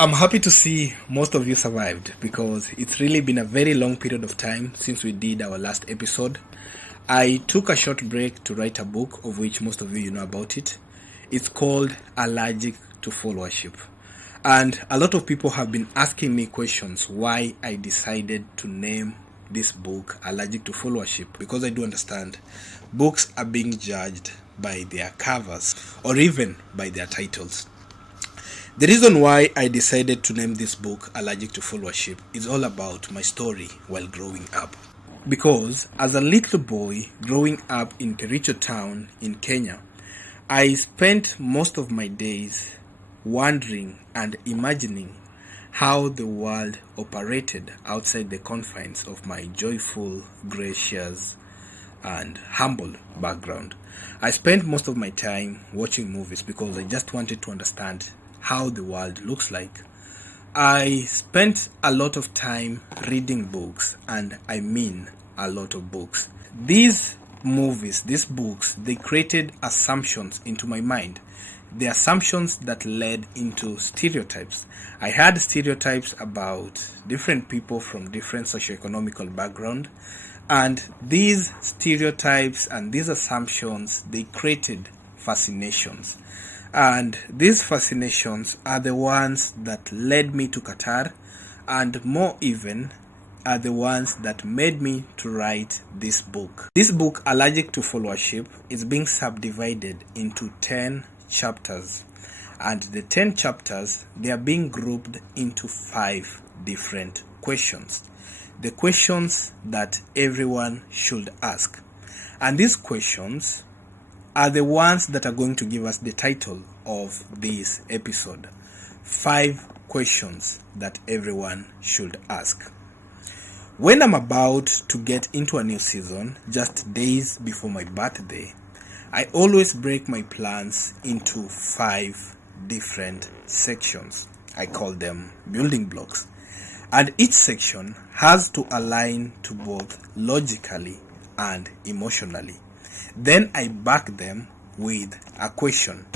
I'm happy to see most of you survived because it's really been a very long period of time since we did our last episode. I took a short break to write a book of which most of you know about it. It's called Allergic to Followership. And a lot of people have been asking me questions why I decided to name this book Allergic to Followership, because I do understand books are being judged by their covers or even by their titles. The reason why I decided to name this book Allergic to Followership is all about my story while growing up. Because as a little boy growing up in Kericho town in Kenya, I spent most of my days wondering and imagining how the world operated outside the confines of my joyful, gracious, and humble background. I spent most of my time watching movies because I just wanted to understand how the world looks like. I spent a lot of time reading books, and I mean a lot of books. These movies, these books, they created assumptions into my mind. The assumptions that led into stereotypes. I had stereotypes about different people from different socioeconomical background, and these stereotypes and these assumptions, they created fascinations. And these fascinations are the ones that led me to Qatar, and more even are the ones that made me to write this book. This book, Allergic to Followership, is being subdivided into 10 chapters. And the 10 chapters, they are being grouped into 5 different questions. The questions that everyone should ask. And these questions are the ones that are going to give us the title of this episode. 5 questions that everyone should ask. When I'm about to get into a new season, just days before my birthday, I always break my plans into 5 different sections. I call them building blocks. And each section has to align to both logically and emotionally. Then I back them with a question.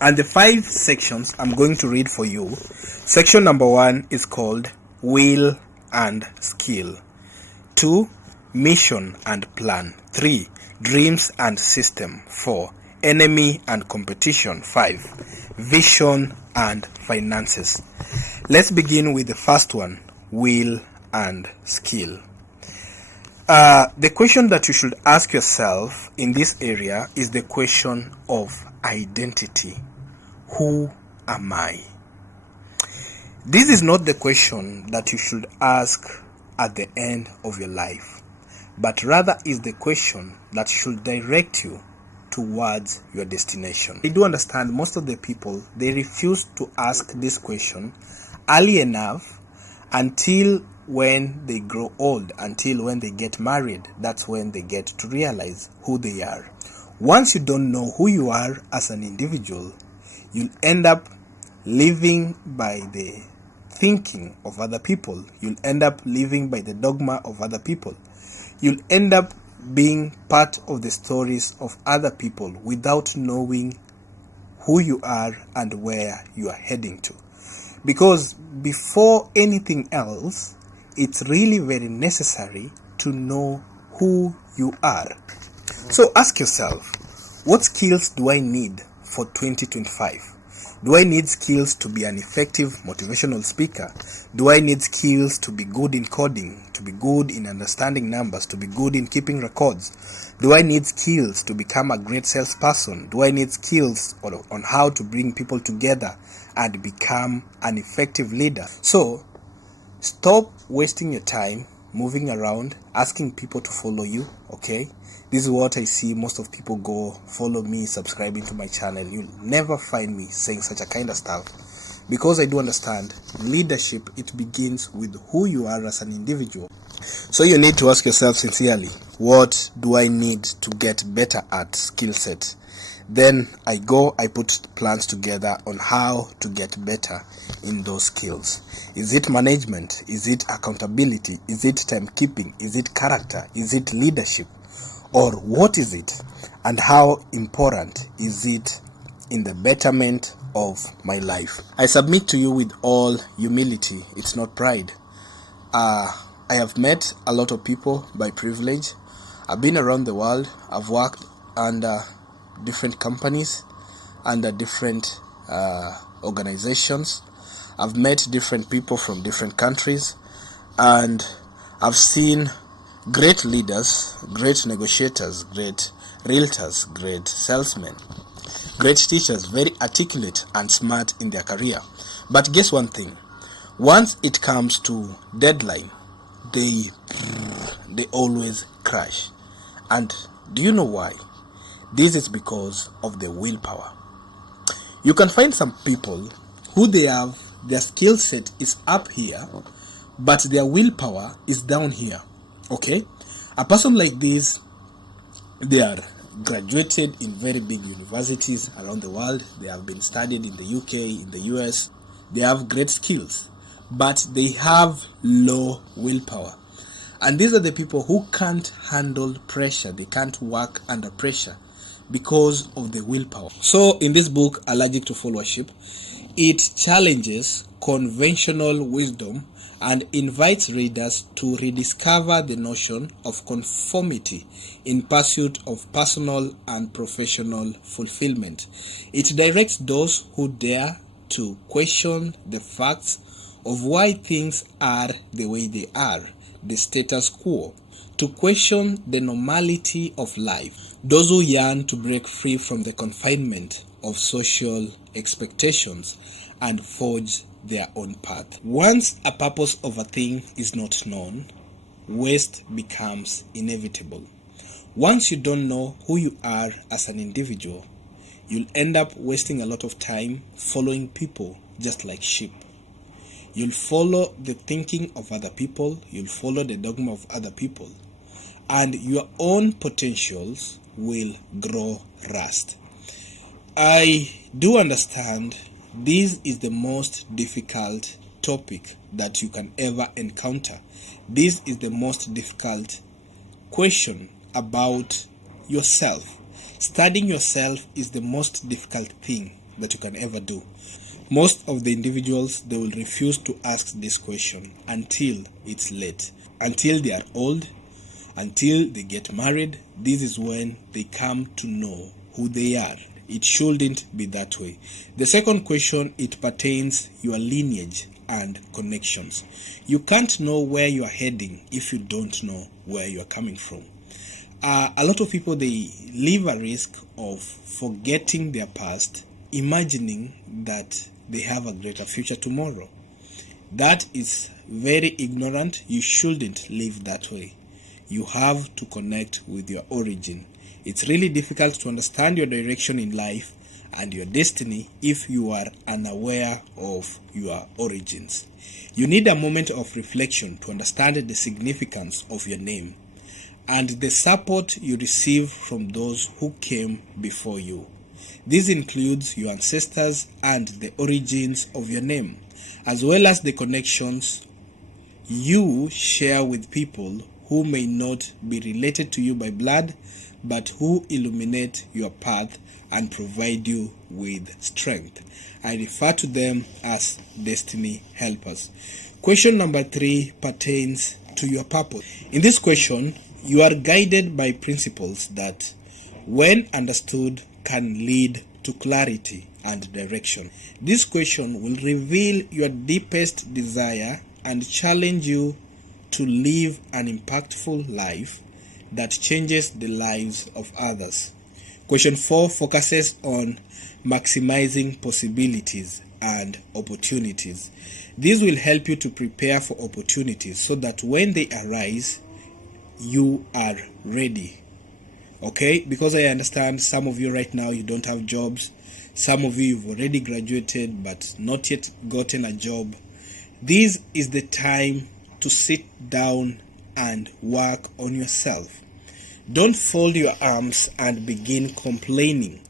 And the 5 sections I'm going to read for you. Section number 1 is called Will and Skill. 2. Mission and Plan. 3. Dreams and System. 4. Enemy and Competition. 5. Vision and Finances. Let's begin with the first one, Will and Skill. The question that you should ask yourself in this area is the question of identity. Who am I? This is not the question that you should ask at the end of your life, but rather is the question that should direct you towards your destination. I do understand most of the people, they refuse to ask this question early enough until when they grow old, until when they get married. That's when they get to realize who they are. Once you don't know who you are as an individual, you'll end up living by the thinking of other people. You'll end up living by the dogma of other people. You'll end up being part of the stories of other people without knowing who you are and where you are heading to. Because before anything else, it's really very necessary to know who you are. So ask yourself, what skills do I need for 2025? Do I need skills to be an effective motivational speaker? Do I need skills to be good in coding, to be good in understanding numbers, to be good in keeping records? Do I need skills to become a great salesperson? Do I need skills on how to bring people together and become an effective leader? So, stop wasting your time moving around, asking people to follow you, okay? This is what I see most of people go, follow me, subscribing to my channel. You'll never find me saying such a kind of stuff. Because I do understand, leadership, it begins with who you are as an individual. So you need to ask yourself sincerely, what do I need to get better at skill set? Then I put plans together on how to get better in those skills. Is it management? Is it accountability? Is it timekeeping? Is it character? Is it leadership? Or what is it? And how important is it in the betterment of my life. I submit to you with all humility. It's not pride. I have met a lot of people by privilege. I've been around the world. I've worked under different companies, under different organizations. I've met different people from different countries, and I've seen great leaders, great negotiators, great realtors, great salesmen, great teachers, very articulate and smart in their career. But guess one thing, once it comes to deadline, they always crash. And do you know why? This is because of the willpower. You can find some people who their skill set is up here, but their willpower is down here. Okay? A person like this, they are graduated in very big universities around the world. They have been studied in the UK, in the US. They have great skills, but they have low willpower. And these are the people who can't handle pressure. They can't work under pressure because of the willpower. So in this book, Allergic to Followership, it challenges conventional wisdom and invites readers to rediscover the notion of conformity in pursuit of personal and professional fulfillment. It directs those who dare to question the facts of why things are the way they are, the status quo, to question the normality of life, those who yearn to break free from the confinement of social expectations and forge their own path. Once a purpose of a thing is not known, waste becomes inevitable. Once you don't know who you are as an individual, you'll end up wasting a lot of time following people just like sheep. You'll follow the thinking of other people, you'll follow the dogma of other people, and your own potentials will grow rust. I do understand this is the most difficult topic that you can ever encounter. This is the most difficult question about yourself. Studying yourself is the most difficult thing that you can ever do. Most of the individuals, they will refuse to ask this question until it's late, until they are old, until they get married. This is when they come to know who they are. It shouldn't be that way. The second question, it pertains your lineage and connections. You can't know where you are heading if you don't know where you are coming from. A lot of people, they live a risk of forgetting their past, imagining that they have a greater future tomorrow. That is very ignorant. You shouldn't live that way. You have to connect with your origin. It's really difficult to understand your direction in life and your destiny if you are unaware of your origins. You need a moment of reflection to understand the significance of your name and the support you receive from those who came before you. This includes your ancestors and the origins of your name, as well as the connections you share with people who may not be related to you by blood, but who illuminate your path and provide you with strength. I refer to them as destiny helpers. Question number 3 pertains to your purpose. In this question, you are guided by principles that, when understood, can lead to clarity and direction. This question will reveal your deepest desire and challenge you to live an impactful life that changes the lives of others. Question 4 focuses on maximizing possibilities and opportunities. This will help you to prepare for opportunities so that when they arise, you are ready. Okay? Because I understand some of you right now, you don't have jobs. Some of you, you've already graduated but not yet gotten a job. This is the time to sit down and work on yourself. Don't fold your arms and begin complaining.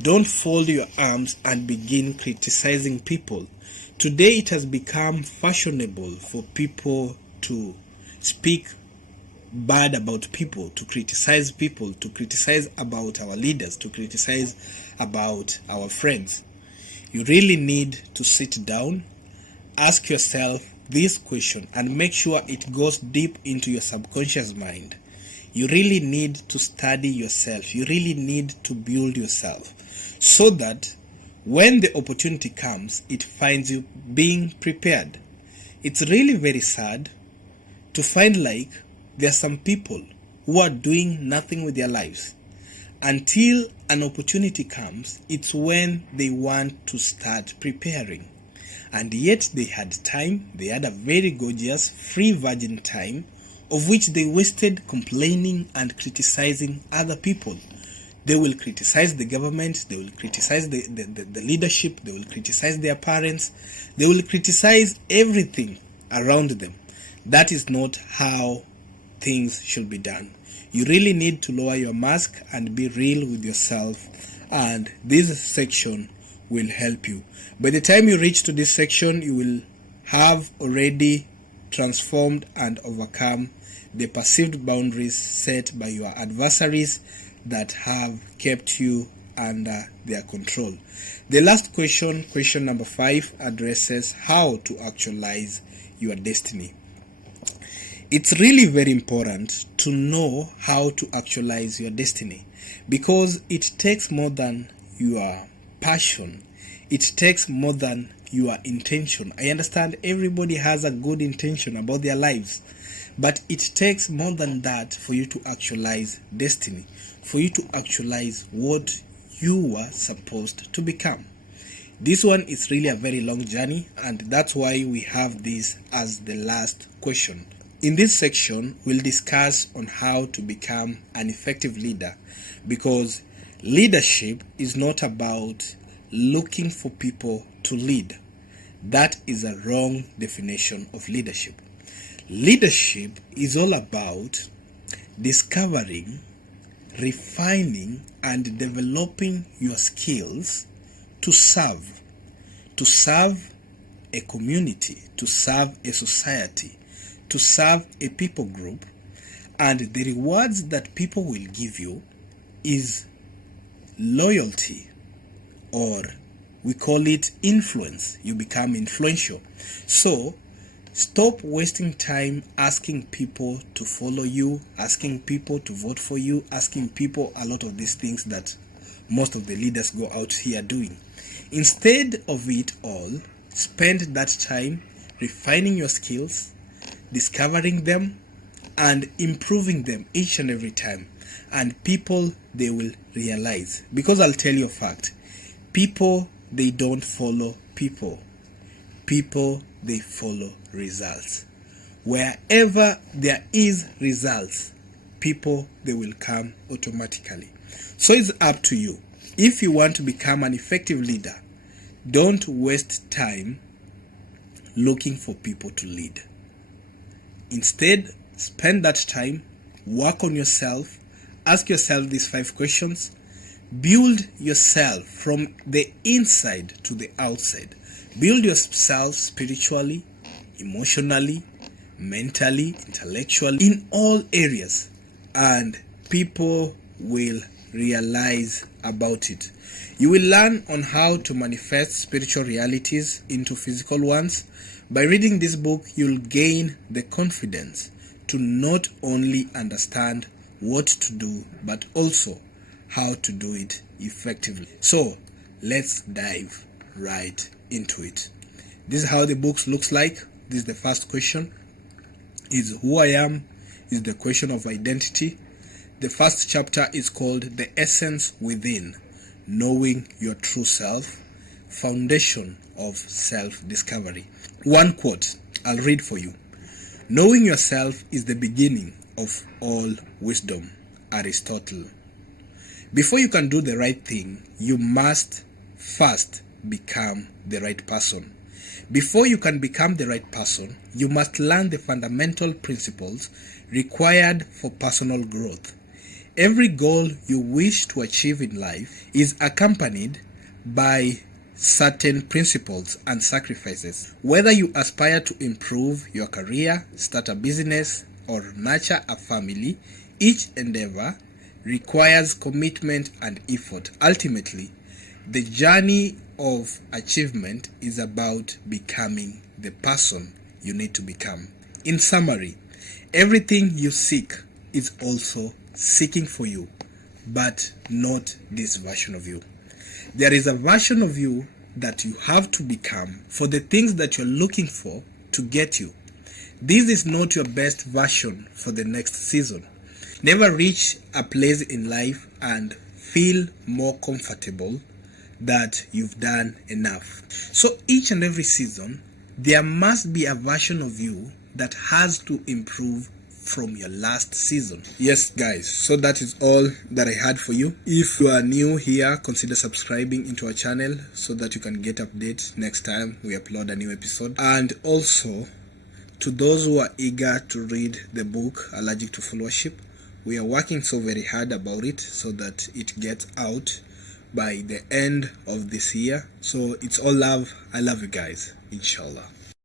Don't fold your arms and begin criticizing people. Today it has become fashionable for people to speak bad about people, to criticize people, to criticize about our leaders, to criticize about our friends. You really need to sit down, ask yourself this question, and make sure it goes deep into your subconscious mind. You really need to study yourself. You really need to build yourself so that when the opportunity comes, it finds you being prepared. It's really very sad to find like there are some people who are doing nothing with their lives. Until an opportunity comes, it's when they want to start preparing. And yet they had time, they had a very gorgeous, free virgin time, of which they wasted complaining and criticizing other people. They will criticize the government, they will criticize the leadership, they will criticize their parents, they will criticize everything around them. That is not how things should be done. You really need to lower your mask and be real with yourself, and this section will help you. By the time you reach to this section, you will have already transformed and overcome the perceived boundaries set by your adversaries that have kept you under their control. The last question, question number 5, addresses how to actualize your destiny. It's really very important to know how to actualize your destiny, because it takes more than your passion. It takes more than your intention. I understand everybody has a good intention about their lives, but it takes more than that for you to actualize destiny, for you to actualize what you were supposed to become. This one is really a very long journey, and that's why we have this as the last question. In this section, we'll discuss on how to become an effective leader, because leadership is not about looking for people to lead. That is a wrong definition of leadership. Leadership is all about discovering, refining, and developing your skills to serve a community, to serve a society, to serve a people group, and the rewards that people will give you is loyalty, or we call it influence. You become influential. So stop wasting time asking people to follow you, asking people to vote for you, asking people a lot of these things that most of the leaders go out here doing. Instead of it all, spend that time refining your skills, discovering them, and improving them each and every time. And people, they will realize. Because I'll tell you a fact. People, they don't follow people. People, they follow results. Wherever there is results, people, they will come automatically. So it's up to you. If you want to become an effective leader, don't waste time looking for people to lead. Instead, spend that time, work on yourself, ask yourself these 5 questions, build yourself from the inside to the outside. Build yourself spiritually, emotionally, mentally, intellectually, in all areas, and people will realize about it. You will learn on how to manifest spiritual realities into physical ones. By reading this book, you'll gain the confidence to not only understand what to do, but also how to do it effectively. So let's dive right into it. This is how the book looks like. This is the first question. Is who I am, is the question of identity. The first chapter is called The Essence Within, Knowing Your True Self, Foundation of Self-Discovery. One quote I'll read for you. Knowing yourself is the beginning of all wisdom. Aristotle. Before you can do the right thing, you must first become the right person. Before you can become the right person, you must learn the fundamental principles required for personal growth. Every goal you wish to achieve in life is accompanied by certain principles and sacrifices. Whether you aspire to improve your career, start a business, or nurture a family, each endeavor requires commitment and effort. Ultimately, the journey of achievement is about becoming the person you need to become. In summary, everything you seek is also seeking for you, but not this version of you. There is a version of you that you have to become for the things that you're looking for to get you. This is not your best version for the next season. Never reach a place in life and feel more comfortable that you've done enough. So each and every season, there must be a version of you that has to improve from your last season. Yes, guys, so that is all that I had for you. If you are new here, consider subscribing into our channel so that you can get updates next time we upload a new episode. And also, to those who are eager to read the book Allergic to Followership, we are working so very hard about it so that it gets out by the end of this year. So it's all love. I love you guys. Inshallah.